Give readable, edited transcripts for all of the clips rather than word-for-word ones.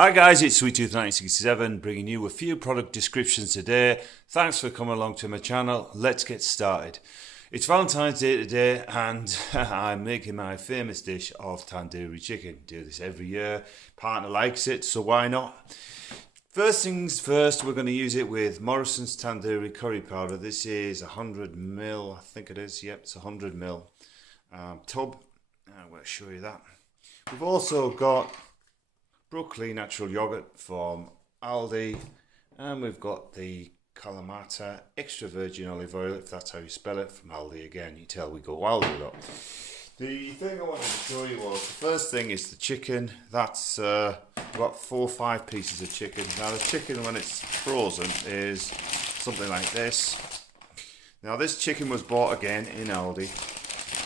Hi guys, it's SweetTooth1967 bringing you a few product descriptions today. Thanks for coming along to my channel. Let's get started. It's Valentine's Day today and I'm making my famous dish of tandoori chicken. Do this every year. Partner likes it, so why not? First things first, we're going to use it with Morrison's tandoori curry powder. This is 100ml, I think it is. Yep, it's 100ml tub. I'm going to show you that. We've also got broccoli natural yogurt from Aldi, and we've got the Kalamata extra virgin olive oil, if that's how you spell it, from Aldi again. You tell we go Aldi a lot. The thing I wanted to show you was, the first thing is the chicken. That's got 4 or 5 pieces of chicken. Now the chicken, when it's frozen, is something like this. Now this chicken was bought again in Aldi.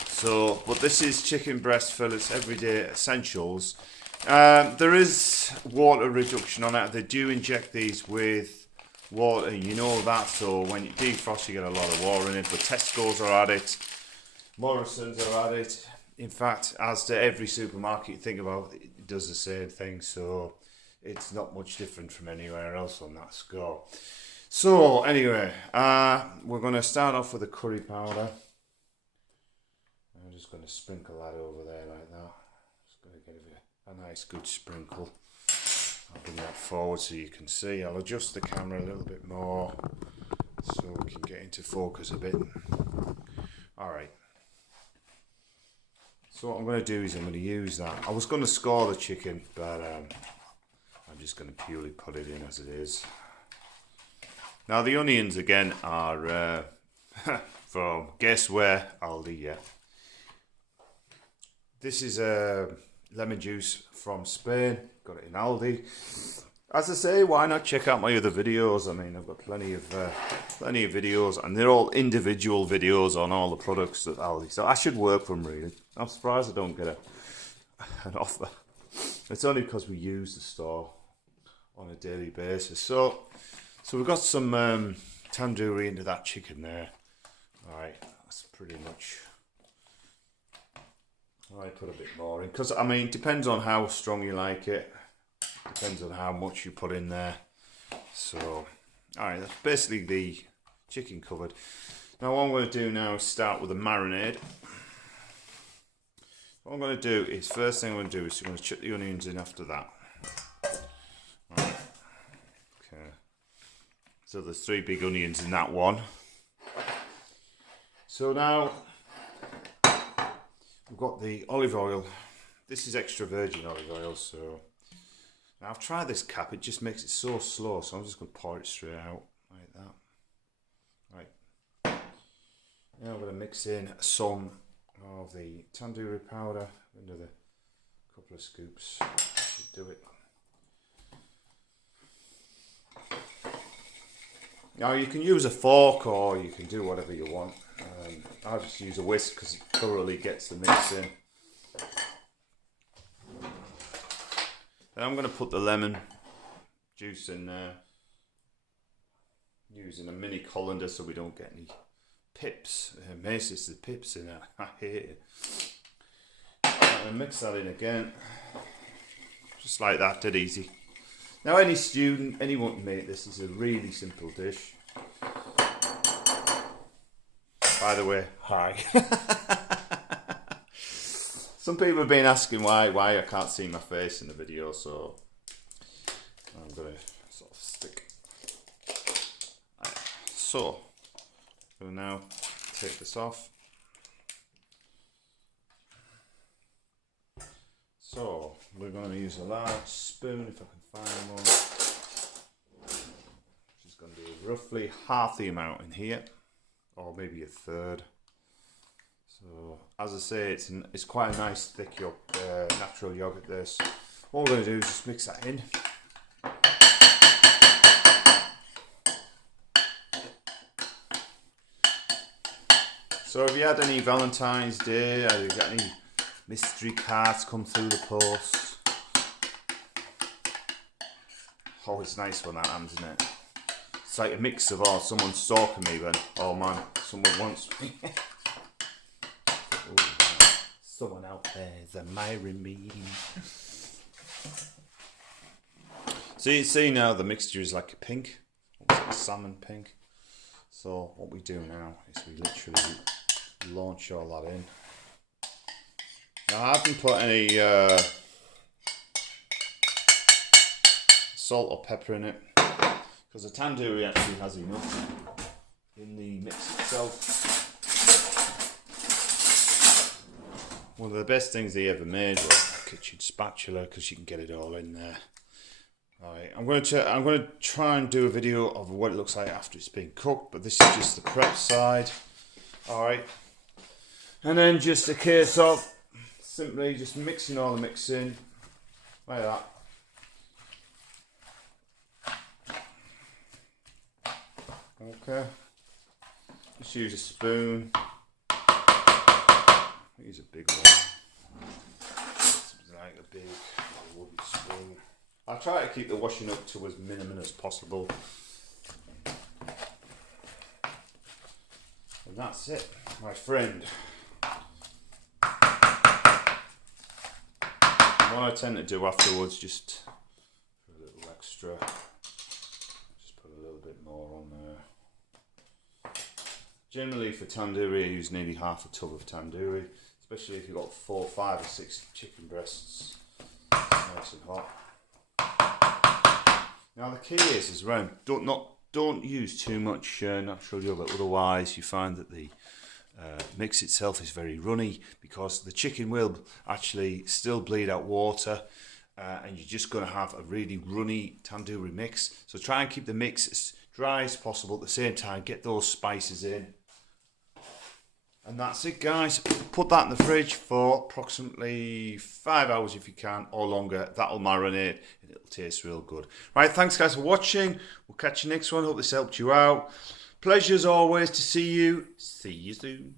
So, but this is chicken breast fillets, everyday essentials. There is water reduction on it. They do inject these with water, you know that, so when you defrost you get a lot of water in it, but Tesco's are at it, Morrison's are at it. In fact, as to every supermarket you think about, it does the same thing, so it's not much different from anywhere else on that score. So anyway, we're going to start off with the curry powder. I'm just going to sprinkle that over there like that. Just going to give it a nice good sprinkle. I'll bring that forward so you can see. I'll adjust the camera a little bit more so we can get into focus a bit. Alright. So what I'm going to do is I'm going to use that. I was going to score the chicken, but I'm just going to purely put it in as it is. Now the onions again are from, guess where? Aldi, yeah. This is lemon juice from Spain, got it in Aldi. As I say, why not check out my other videos? I mean, I've got plenty of videos, and they're all individual videos on all the products at Aldi, so I should work for them really. I'm surprised I don't get an offer. It's only because we use the store on a daily basis. So we've got some tandoori into that chicken there. Alright, that's pretty much. I put a bit more in, because I mean, it depends on how strong you like it, depends on how much you put in there. So, alright, that's basically the chicken covered. Now what I'm going to do now is start with the marinade. What I'm going to do is, first thing I'm going to do is I'm going to chuck the onions in after that. Right. Okay. So there's 3 big onions in that one. So now we've got the olive oil. This is extra virgin olive oil, so now I've tried this cap, it just makes it so slow, so I'm just going to pour it straight out like that. Right. Now I'm going to mix in some of the tandoori powder, another couple of scoops, should do it. Now you can use a fork or you can do whatever you want. I'll just use a whisk because it thoroughly gets the mix in. Then I'm going to put the lemon juice in there, using a mini colander so we don't get any pips. Macy's the pips in it. I hate it. I'm going to mix that in again, just like that, dead easy. Now any student, anyone can make this. It's a really simple dish. By the way, hi. Some people have been asking why I can't see my face in the video, so I'm going to sort of stick. So, I'm going to now take this off. So, we're going to use a large spoon if I can find one. Just going to do roughly half the amount in here, or maybe a third. So, as I say, it's quite a nice thick natural yogurt this. What we're going to do is just mix that in. So if you had any Valentine's Day, or you got any mystery cards come through the post, oh, it's nice when that happens, isn't it? It's like a mix of, oh, someone's stalking me, then, oh man, someone wants me. Ooh, someone out there is admiring me. So you see now the mixture is like a pink, almost like a salmon pink. So what we do now is we literally launch all that in. Now I haven't put any salt or pepper in it because the tandoori actually has enough in the mix itself. One of the best things they ever made was a kitchen spatula because you can get it all in there. Alright, I'm going to try and do a video of what it looks like after it's been cooked, but this is just the prep side. Alright, and then just a case of simply just mixing all the mix in like that. Okay, just use a spoon. Use a big one. Something like a big wooden spoon. I try to keep the washing up to as minimum as possible. And that's it, my friend. What I tend to do afterwards, just for a little extra, just put a little bit more on there. Generally for tandoori I use nearly half a tub of tandoori, especially if you've got 4, 5 or 6 chicken breasts. Nice and hot. Now the key is around, don't use too much natural yogurt, otherwise you find that the mix itself is very runny, because the chicken will actually still bleed out water, and you're just going to have a really runny tandoori mix. So try and keep the mix as dry as possible, at the same time get those spices in. And that's it, guys. Put that in the fridge for approximately 5 hours if you can, or longer. That'll marinate and it'll taste real good. Right, thanks guys for watching. We'll catch you next one. Hope this helped you out. Pleasure as always to see you. See you soon.